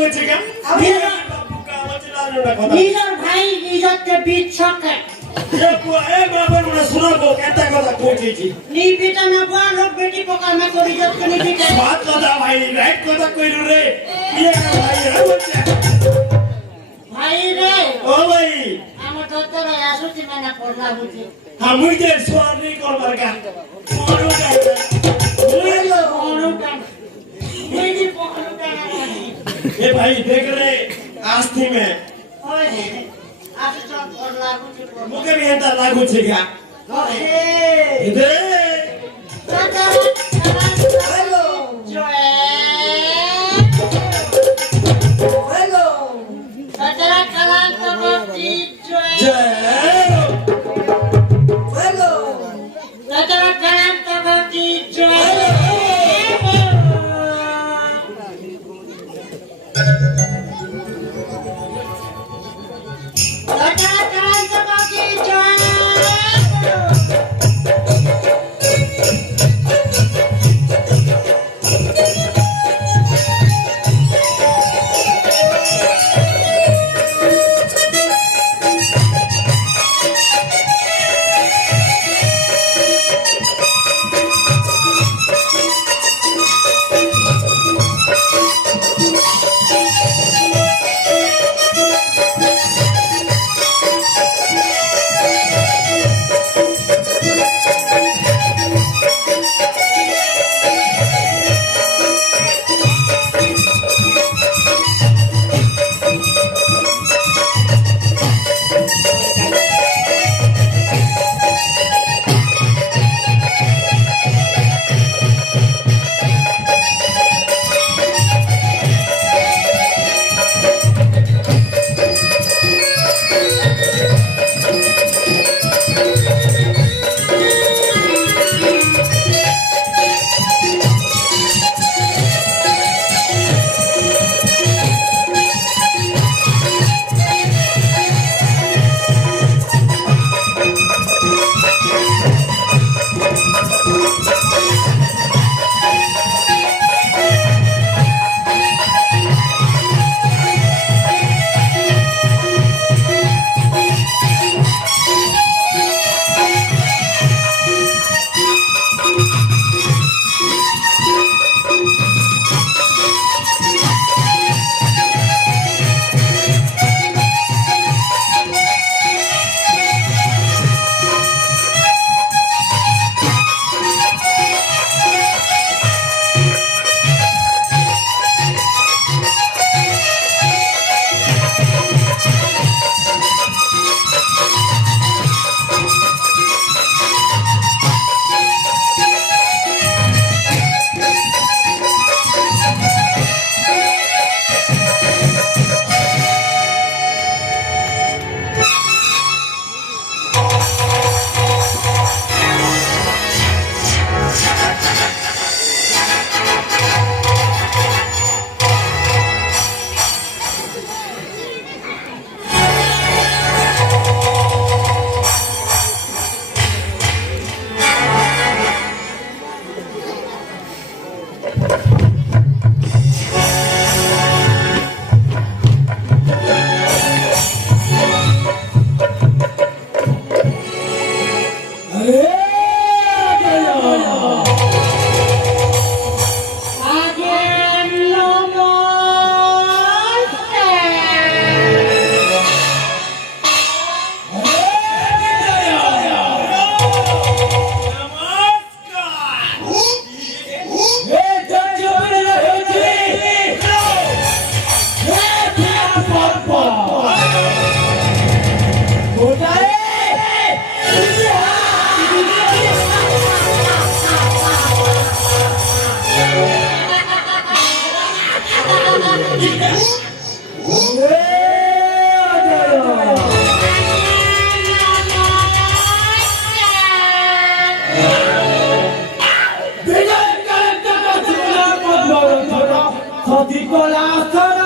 কইছে কা নিজের ভাই নিজকে বিট ছকে এ বুয়া এ বাবার মনে শোনাবো কেতা কথা কইছি নি পিতা না বুয়া লোক বেটি পোকা মে করি যত নি পিতা বাত কথা ভাই রাইট কথা কইলু রে ইয়ে ভাই রে বলছে ভাই রে ও ভাই আমার দত্তর আসুতি মানে পড়লা বুঝি আমি যে সোয়ারি করবার গা মরু গা বলো অনুটা মেজি পড়লটা ए भाई देख रहे आस्ती में ओए आज तो पड़ला बुझी मुके भी एंता लागू छेगा ओए इधर दादा हेलो जोए हेलो दादा कलाम तो बस्ती जोए हेलो दादा कलाम तो बस्ती जोए Con la